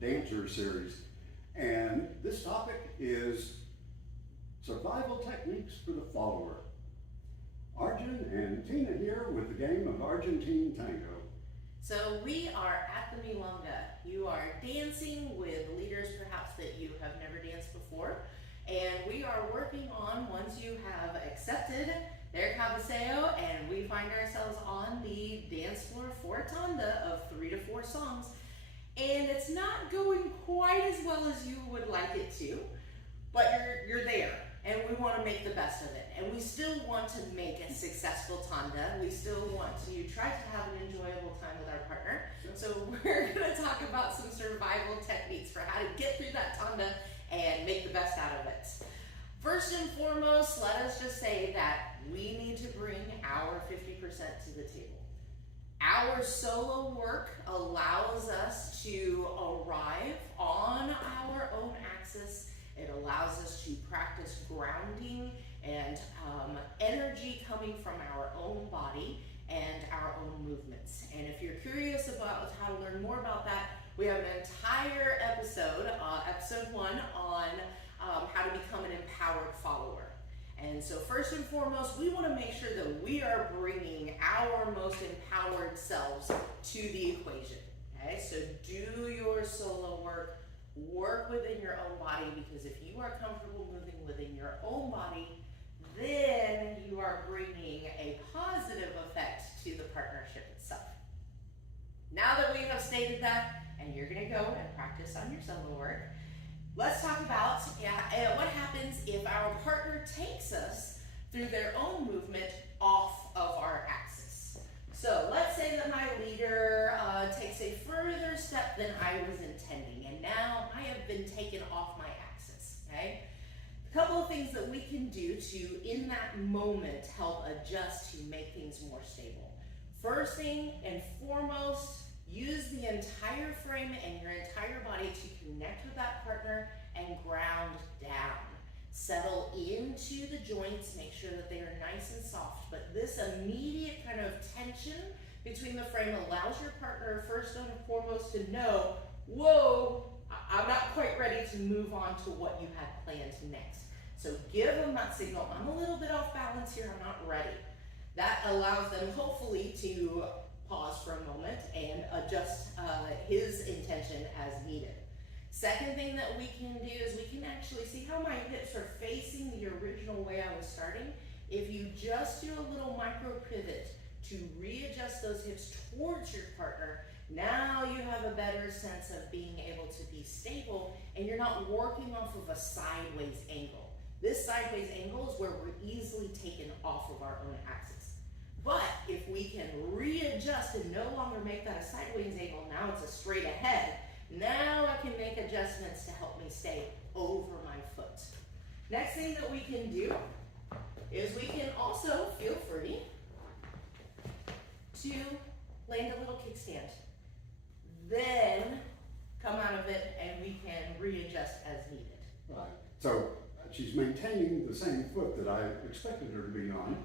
dancer series. And this topic is survival techniques for the follower. Argen and Tina here with the Game of Argentine Tango. So we are at the milonga. You are dancing with leaders perhaps that you have never danced before. And we are working on, once you have accepted their cabeceo, and we find ourselves on the dance floor for a tanda of 3 to 4 songs. And it's not going quite as well as you would like it to, but you're there. And we want to make the best of it. And we still want to make a successful tanda. We still want to try to have an enjoyable time with our partner. So we're going to talk about some survival techniques for how to get through that tanda and make the best out of it. First and foremost, let us just say that we need to bring our 50% to the table. Our solo work allows us to arrive on our own axis. It allows us to practice grounding and energy coming from our own body and our own movements. And if you're curious about how to learn more about that, we have an entire episode, episode 1, on how to become an empowered follower. And so first and foremost, we want to make sure that we are bringing our most empowered selves to the equation. Okay, so do your solo work. Work within your own body, because if you are comfortable moving within your own body, then you are bringing a positive effect to the partnership itself. Now that we have stated that, and you're going to go and practice on your solo work, let's talk about what happens if our partner takes us through their own movement off of our axis. So let's say that my leader takes a further step than I was intending, and now I have been taken off my axis, okay? A couple of things that we can do to, in that moment, help adjust to make things more stable. First thing and foremost, use the entire frame and your entire body to connect with that partner and ground down. Settle into the joints, make sure that they are nice and soft, but this immediate kind of tension between the frame allows your partner first and foremost to know, whoa, I'm not quite ready to move on to what you had planned next. So give them that signal, I'm a little bit off balance here, I'm not ready. That allows them hopefully to pause for a moment and adjust his intention as needed. Second thing that we can do is we can actually see how my hips are facing the original way I was starting. If you just do a little micro pivot to readjust those hips towards your partner, now you have a better sense of being able to be stable and you're not working off of a sideways angle. This sideways angle is where we're easily taken off of our own axis. But if we can readjust and no longer make that a sideways angle, now it's a straight ahead. Now I can make adjustments to help me stay over my foot. Next thing that we can do is we can also feel free to land a little kickstand. Then come out of it and we can readjust as needed. Right. So she's maintaining the same foot that I expected her to be on,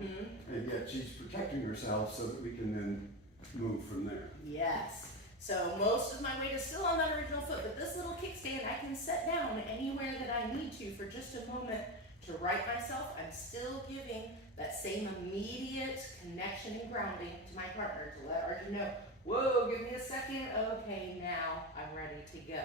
and yet she's protecting herself so that we can then move from there. Yes. So most of my weight is still on that original foot, but this little kickstand I can set down anywhere that I need to for just a moment to right myself. I'm still giving that same immediate connection and grounding to my partner to let Argen know, whoa, give me a second. Okay, now I'm ready to go.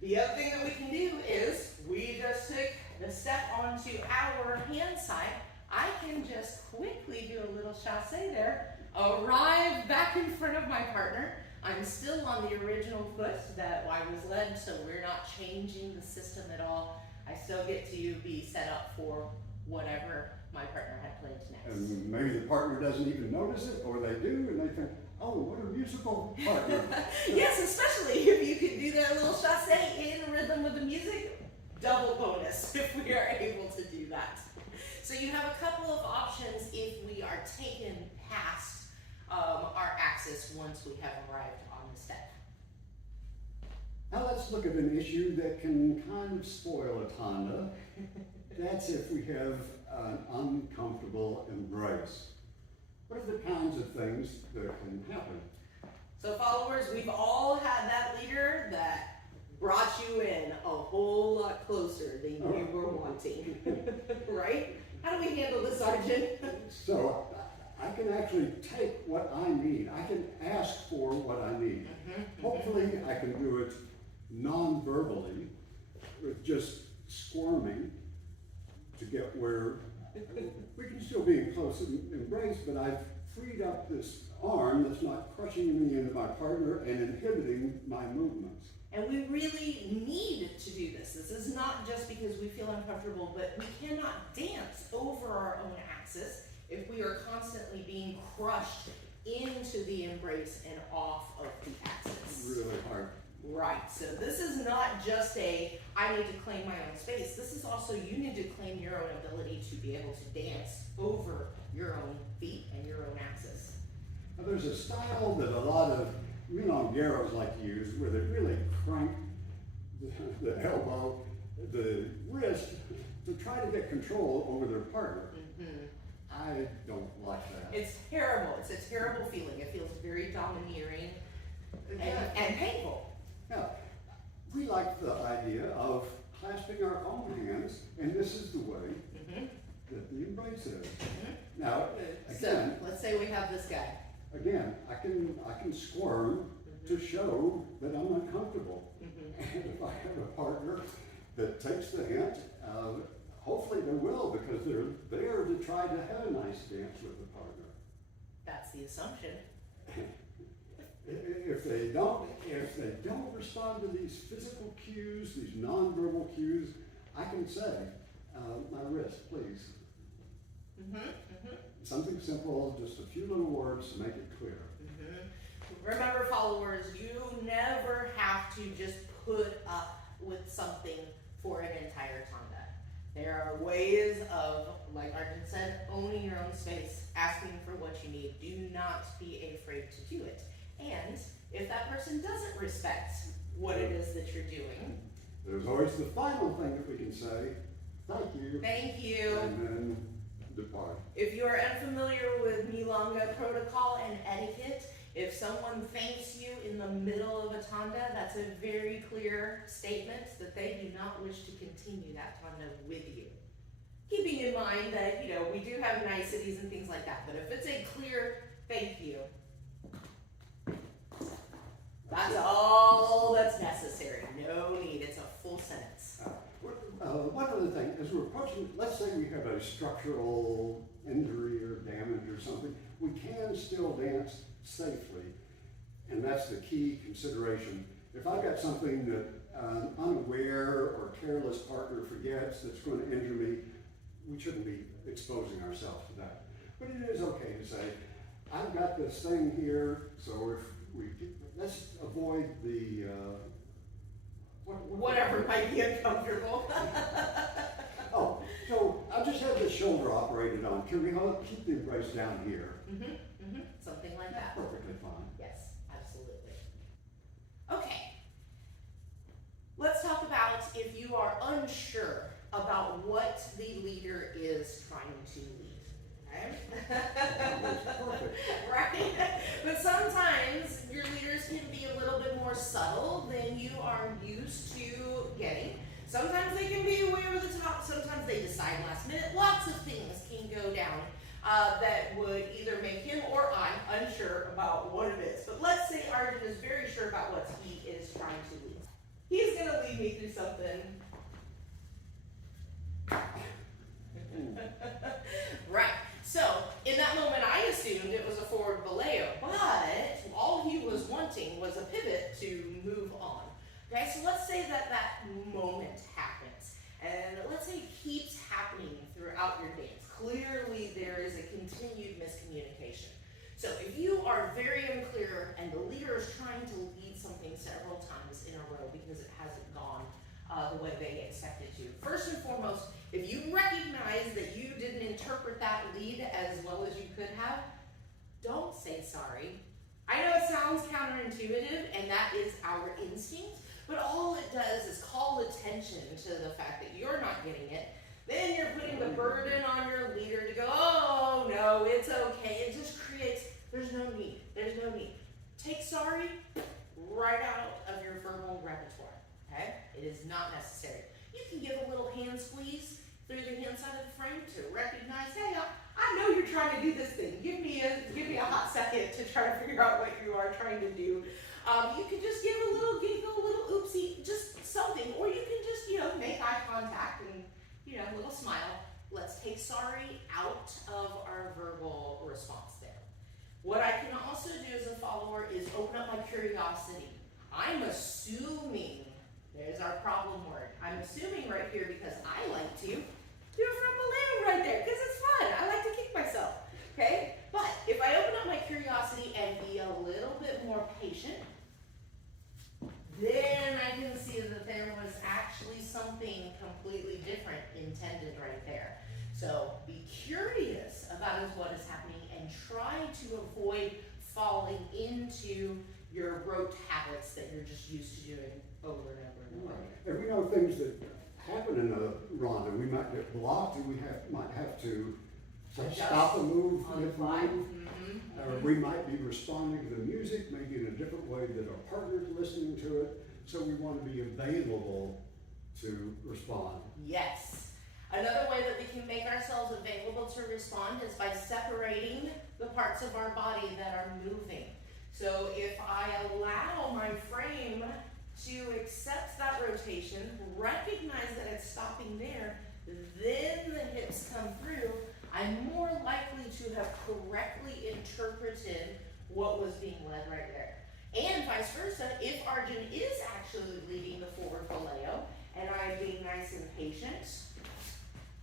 The other thing that we can do is we just take the step onto our hand side. I can just quickly do a little chasse there, arrive back in front of my partner. I'm still on the original foot that I was led, so we're not changing the system at all. I still get to be set up for whatever my partner had planned next. And maybe the partner doesn't even notice it, or they do, and they think, oh, what a musical partner. Yes, especially if you can do that little chasse in rhythm with the music, double bonus if we are able to do that. So you have a couple of options if we are taken past our axis once we have arrived on the step. Now let's look at an issue that can kind of spoil a tanda. That's if we have an uncomfortable embrace. What are the kinds of things that can happen? So followers, we've all had that leader that brought you in a whole lot closer than you were wanting, right? How do we handle this, Argen? So I can actually take what I need. I can ask for what I need. Hopefully I can do it non-verbally, with just squirming to get where we can still be in close embrace, but I've freed up this arm that's not crushing me into my partner and inhibiting my movements. And we really need to do this. This is not just because we feel uncomfortable, but we cannot dance over our own axis if we are constantly being crushed into the embrace and off of the axis. Really hard. Right, so this is not just I need to claim my own space. This is also you need to claim your own ability to be able to dance over your own feet and your own axis. Now, there's a style that a lot of milongueros like to use where they really crank the elbow, the wrist to try to get control over their partner. I don't like that. It's terrible. It's a terrible feeling. It feels very domineering and painful. Now, we like the idea of clasping our own hands, and this is the way that the embrace is. Now, again, so let's say we have this guy. Again, I can squirm to show that I'm uncomfortable. And if I have a partner that takes the hint, hopefully they will, because they're there to try to have a nice dance with the partner. That's the assumption. If they don't respond to these physical cues, these nonverbal cues, I can say, my wrist, please. Something simple, just a few little words to make it clear. Remember, followers, you never have to just put up with something for an entire tanda. There are ways of, like Argen said, owning your own space, asking for what you need. Do not be afraid to do it. And if that person doesn't respect what it is that you're doing, there's always the final thing that we can say, thank you. Thank you. And then depart. If you are unfamiliar with milonga protocol and etiquette, if someone thanks you in the middle of a tanda, that's a very clear statement that they do not wish to continue that tanda with you. Keeping in mind that, we do have niceties and things like that, but if it's a clear thank you, that's all that's necessary. No need. It's a full sentence. One other thing, as we're approaching, let's say we have a structural injury or damage or something, we can still dance safely, and that's the key consideration. If I've got something that an unaware or careless partner forgets that's going to injure me, we shouldn't be exposing ourselves to that. But it is okay to say, I've got this thing here, so if let's avoid the whatever might be uncomfortable. Oh, so I just had this shoulder operated on. Can we keep the embrace down here? Something like that. Perfectly fine. Yes, absolutely. Okay. Let's talk about if you are unsure about what the leader is trying to lead. Okay? Perfect. Right? But sometimes your leaders can be a little bit more subtle than you are used to getting. Sometimes they can be way over the top. Sometimes they decide last minute. Lots of things can go down that would either make him or I unsure about what it is. But let's say Argen is very sure about what he is trying to lead. He's going to lead me through something. Right. So, in that moment, I assumed it was a forward baleo, but all he was wanting was a pivot to move on. Okay, so let's say that moment happens, and let's say it keeps happening throughout your dance. Clearly, there is a continued miscommunication. So, if you are very unclear and the leader is trying to lead something several times in a row because it hasn't gone the way they expected to, first and foremost, if you recognize that you didn't interpret that lead as well as you could have, don't say sorry. I know it sounds counterintuitive, and that is our instinct, but all it does is call attention to the fact that you're not getting it. Then you're putting the burden on your leader to go, oh, no, it's okay. It just creates, there's no need. take sorry right out of your verbal repertoire, okay? It is not necessary. You can give a little hand squeeze through the hand side of the frame to recognize, hey, I know you're trying to do this thing. Give me a hot second to try to figure out what you are trying to do. You can just give a little giggle, a little oopsie, just something, or you can just, make eye contact and, a little smile. Let's take sorry out of our verbal response there. What I can also do as a follower is open up my curiosity. I'm assuming, there's our problem word. I'm assuming right here because I like to do a front balloon right there because it's fun. I like to kick myself, okay? But if I open up my curiosity and be a little bit more patient, then I can see that there was actually something completely different intended right there. So be curious about what is happening and try to avoid falling into your rote habits that you're just used to doing over and over and over. And we know things that happen in a ronda. We might get blocked, and we might have to stop a move on the fly. Or we might be responding to the music, maybe in a different way that our partner's listening to it. So we want to be available to respond. Yes. Another way that we can make ourselves available to respond is by separating the parts of our body that are moving. So if I allow my frame to accept that rotation, recognize that it's stopping there, then the hips come through, I'm more likely to have correctly interpreted what was being led right there. And vice versa, if Argen is actually leading the forward phileo, and I'm being nice and patient,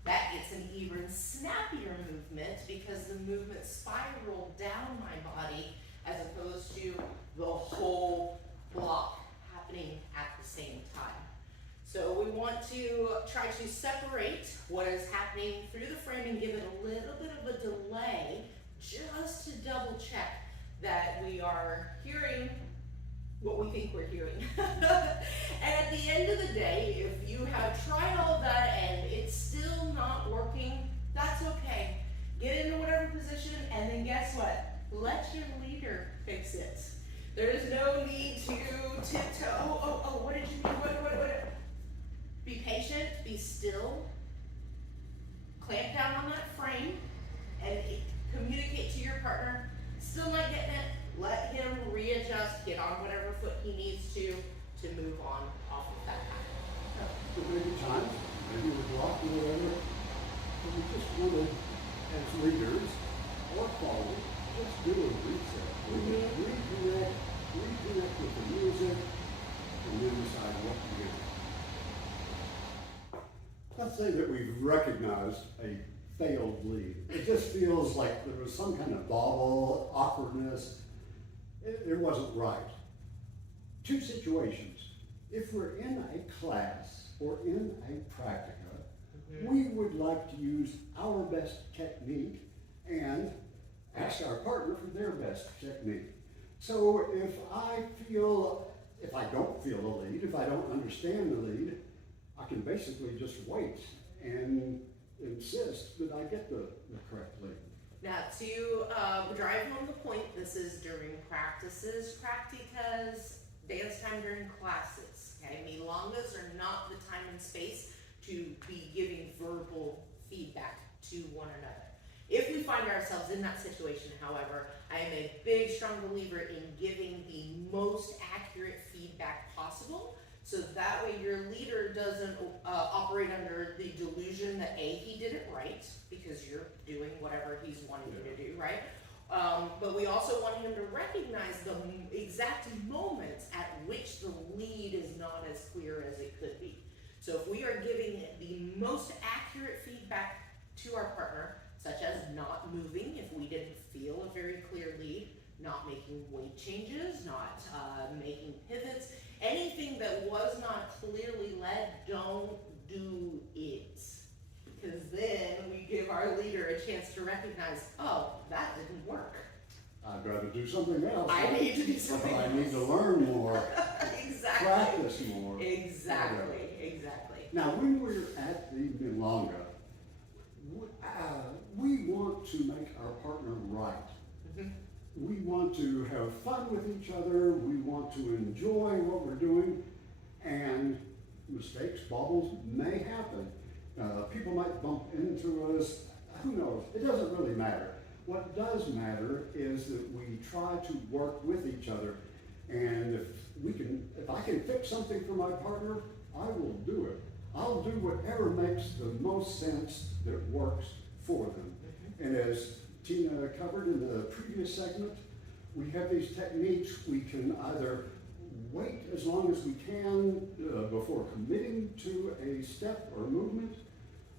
that gets an even snappier movement because the movement spiraled down my body as opposed to the whole block happening at the same time. So we want to try to separate what is happening through the frame and give it a little bit of a delay just to double check that we are hearing what we think we're hearing. And at the end of the day, if you have tried all of that and it's still not working, that's okay. Get into whatever position and then guess what? Let your leader fix it. There is no need to tiptoe, what did you do, what? Be patient, be still, clamp down on that frame, and communicate to your partner. Still not getting it, let him readjust, get on whatever foot he needs to move on off of that path. There may be times, maybe we're blocked or whatever, but we just want to, as leaders or followers, just do a reset. Reconnect with the music, and then decide what to do. Let's say that we've recognized a failed lead. It just feels like there was some kind of bobble, awkwardness. It wasn't right. Two situations. If we're in a class or in a practica, we would like to use our best technique and ask our partner for their best technique. So if I don't feel the lead, if I don't understand the lead, I can basically just wait and insist that I get the correct lead. Now to drive home the point, this is during practices, practicas, dance time during classes. Okay, milongas are not the time and space to be giving verbal feedback to one another. If we find ourselves in that situation, however, I am a big, strong believer in giving the most accurate feedback possible, so that way your leader doesn't operate under the delusion that A, he did it right, because you're doing whatever he's wanting you to do, right? But we also want him to recognize the exact moments at which the lead is not as clear as it could be. So if we are giving the most accurate feedback to our partner, such as not moving if we didn't feel a very clear lead, not making weight changes, not making pivots, anything that was not clearly led, don't do it. Because then we give our leader a chance to recognize, oh, that didn't work. I'd rather do something else. I need to do something else. I need to learn more. Exactly. Practice more. Exactly. Now, when we're at the milonga, we want to make our partner right. we want to have fun with each other, we want to enjoy what we're doing, and mistakes, bobbles may happen. People might bump into us, who knows, it doesn't really matter. What does matter is that we try to work with each other, and if I can fix something for my partner, I will do it. I'll do whatever makes the most sense that works for them. And as Tina covered in the previous segment, we have these techniques. We can either wait as long as we can before committing to a step or movement,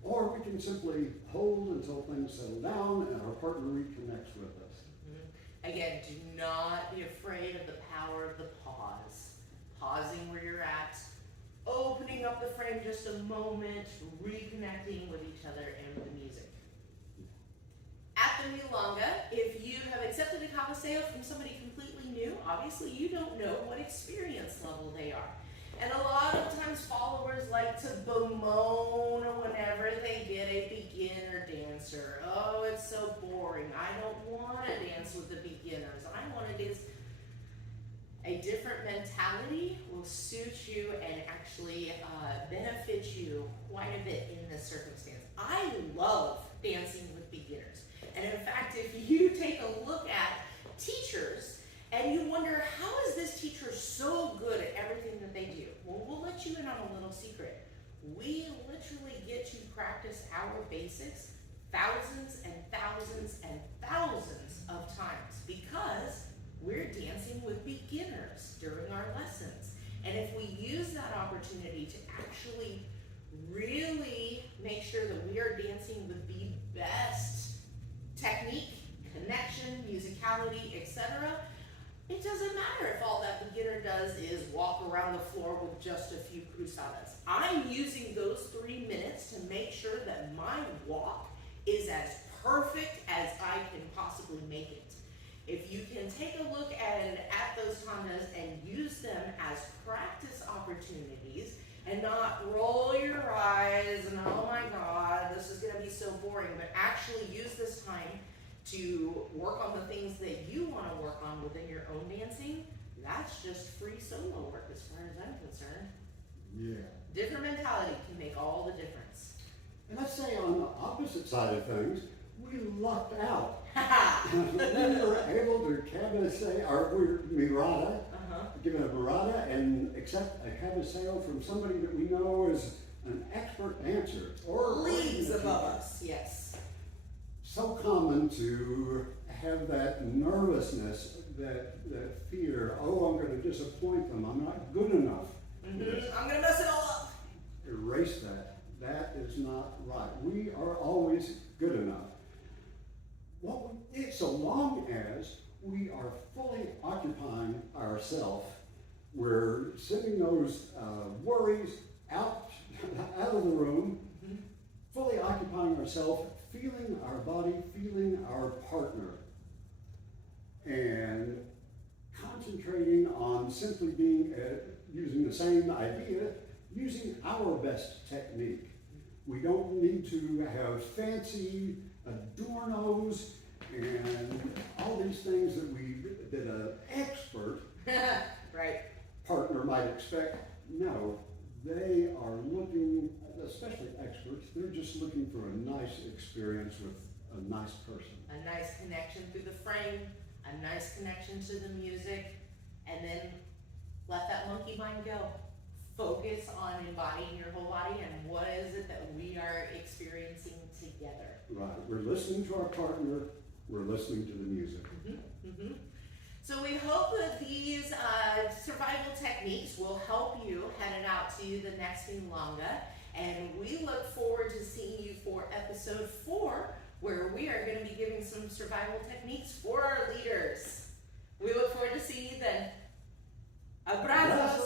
or we can simply hold until things settle down and our partner reconnects with us. Again, do not be afraid of the power of the pause. Pausing where you're at, opening up the frame just a moment, reconnecting with each other and with the music. At the milonga, if you have accepted a cabeceo from somebody completely new, obviously you don't know what experience level they are. And a lot of times followers like to bemoan whenever they get a beginner dancer. Oh, it's so boring. I don't want to dance with the beginners. I want to dance. A different mentality will suit you and actually benefit you quite a bit in this circumstance. I love dancing with beginners. And in fact, if you take a look at teachers and you wonder, how is this teacher so good at everything that they do? Well, we'll let you in on a little secret. We literally get to practice our basics thousands and thousands and thousands of times because we're dancing with beginners during our lessons. And if we use that opportunity to actually really make sure that we are dancing with the best technique, connection, musicality, etc., it doesn't matter if all that beginner does is walk around the floor with just a few cruzadas. I'm using those 3 minutes to make sure that my walk is as perfect as I can possibly make it. If you can take a look at those tandas and use them as practice opportunities and not roll your eyes and oh my God, this is gonna be so boring, but actually use this time to work on the things that you want to work on within your own dancing, that's just free solo work as far as I'm concerned. Yeah. Different mentality can make all the difference. And let's say on the opposite side of things, we lucked out. We were able to cabeceo, or we're mirada, given a mirada and accept a cabeceo from somebody that we know is an expert dancer. Or leagues above us, yes. So common to have that nervousness, that fear, oh, I'm going to disappoint them, I'm not good enough. I'm going to mess it all up. Erase that. That is not right. We are always good enough. So long as we are fully occupying ourselves, we're sending those worries out of the room, fully occupying ourselves, feeling our body, feeling our partner, and concentrating on simply being using the same idea, using our best technique. We don't need to have fancy adornos and all these things that an expert right. partner might expect. No, they are looking, especially experts, they're just looking for a nice experience with a nice person. A nice connection through the frame, a nice connection to the music, and then let that monkey mind go. Focus on embodying your whole body and what is it that we are experiencing together. Right, we're listening to our partner, we're listening to the music. So we hope that these survival techniques will help you headed out to the next milonga, and we look forward to seeing you for episode 4, where we are going to be giving some survival techniques for our leaders. We look forward to seeing you then. Abrazo!